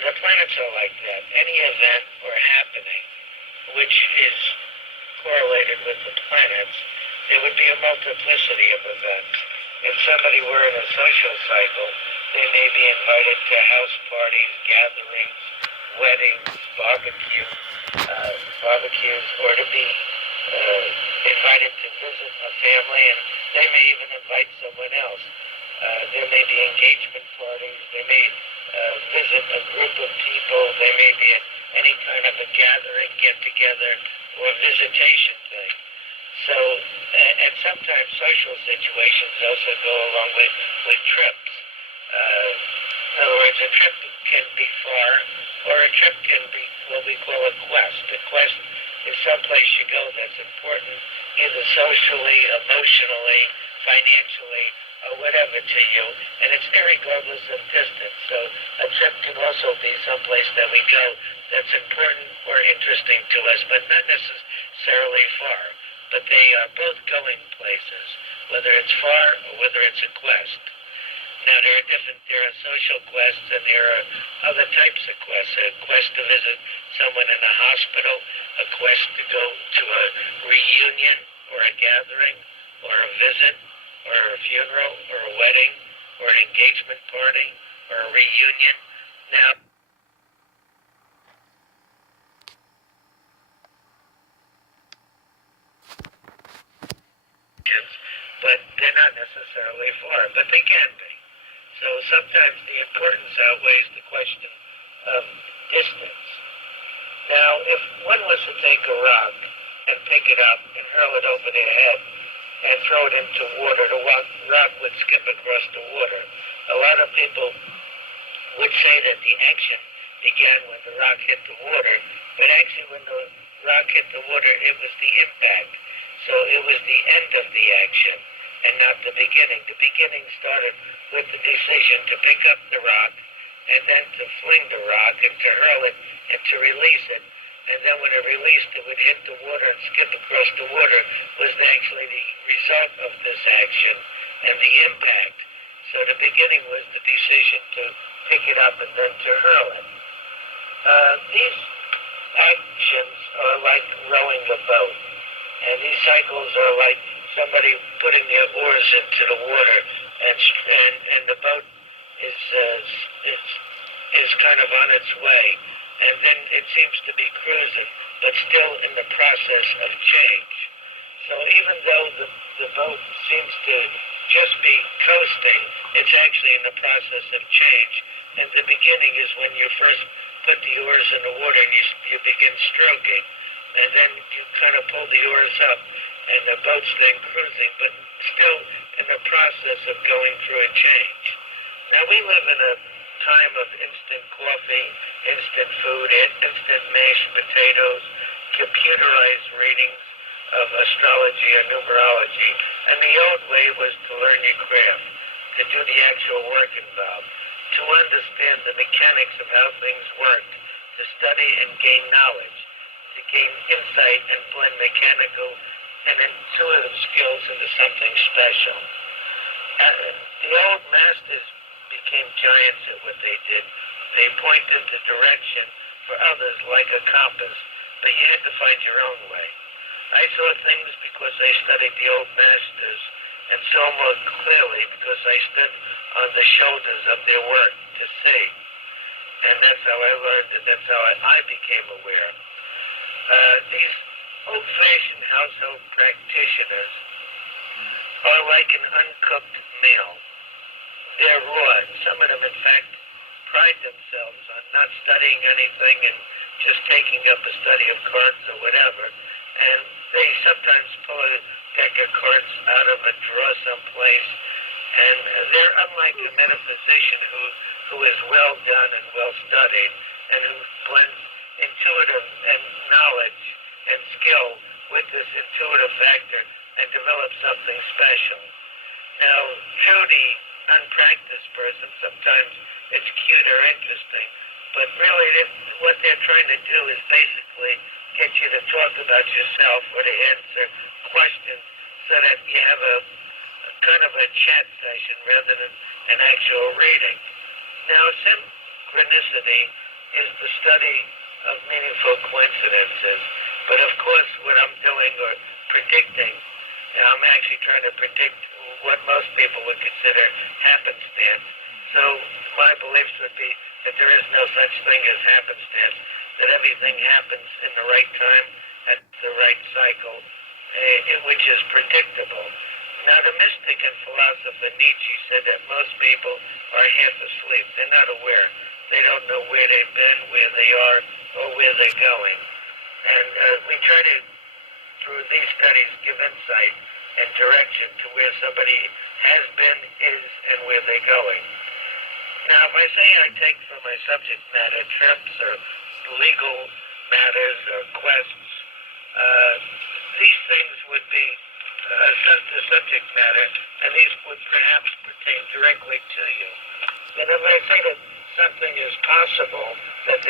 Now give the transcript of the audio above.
the planets are like that. Any event or happening which is correlated with the planets, there would be a multiplicity of events. If somebody were in a social cycle, they may be invited to house parties, gatherings, weddings, barbecues, or to be invited to visit a family, and they may even invite someone else. There may be engagement parties, they may visit a group of people, they may be at any kind of a gathering, get-together, or visitation thing. So, and sometimes social situations also go along with trips. In other words, a trip can be far, or a trip can be what we call a quest. A quest is someplace you go that's important, either socially, emotionally, financially, or whatever to you, and it's irregardless of distance. So a trip can also be someplace that we go that's important or interesting to us, but not necessarily far. But they are both going places, whether it's far or whether it's a quest. Now there are social quests and there are other types of quests. A quest to visit someone in a hospital, a quest to go to a reunion or a gathering or a visit or a funeral or a wedding or an engagement party or a reunion. Now, but they're not necessarily far, but they can be. So sometimes the importance outweighs the question of distance. Now, if one was to take a rock and pick it up and hurl it over their head and throw it into water, the rock would skip across the water. A lot of people would say that the action began when the rock hit the water, but actually when the rock hit the water, it was the impact. So it was the end of the action and not the beginning. The beginning started with the decision to pick up the rock and then to fling the rock and to hurl it and to release it. And then when it released, it would hit the water and skip across the water was actually the result of this action and the impact. So the beginning was the decision to pick it up and then to hurl it. These actions are like rowing a boat. And these cycles are like somebody putting their oars into the water, and the boat is kind of on its way, and then it seems to be cruising, but still in the process of change. So even though the boat seems to just be coasting, it's actually in the process of change. And the beginning is when you first put the oars in the water and you begin stroking. And then you kind of pull the oars up, and the boat's then cruising, but still in the process of going through a change. Now, we live in a time of instant coffee, instant food, instant mashed potatoes, computerized readings of astrology or numerology, and the old way was to learn your craft, to do the actual work involved, to understand the mechanics of how things worked, to study and gain knowledge, to gain insight and blend mechanical and intuitive skills into something special. The old masters became giants at what they did. They pointed the direction for others like a compass, but you had to find your own way. I saw things because I studied the old masters, and saw more clearly because I stood on the shoulders of their work to see. And that's how I learned, and that's how I became aware. These old-fashioned household practitioners are like an uncooked meal. They're raw. Some of them, in fact, pride themselves on not studying anything and just taking up a study of cards or whatever. And they sometimes pull a deck of cards out of a drawer someplace. And they're unlike a metaphysician who is well done and well studied and who blends intuitive and knowledge and skill with this intuitive factor and develops something special. Now, to the unpracticed person, sometimes it's cute or interesting, but really what they're trying to do is basically get you to talk about yourself or to answer questions so that you have a kind of a chat session rather than an actual reading. Now, synchronicity is the study of meaningful coincidences. But of course, what I'm doing or predicting, I'm actually trying to predict what most people would consider happenstance. So my beliefs would be that there is no such thing as happenstance, that everything happens in the right time, at the right cycle, which is predictable. Now, the mystic and philosopher Nietzsche said that most people are half asleep. They're not aware. They don't know where they've been, where they are, or where they're going. And we try to, through these studies, give insight and direction to where somebody has been, is, and where they're going. Now, if I say I take for my subject matter trips or legal matters or quests, these things would be the subject matter, and these would perhaps pertain directly to you. But if I say that something is possible, that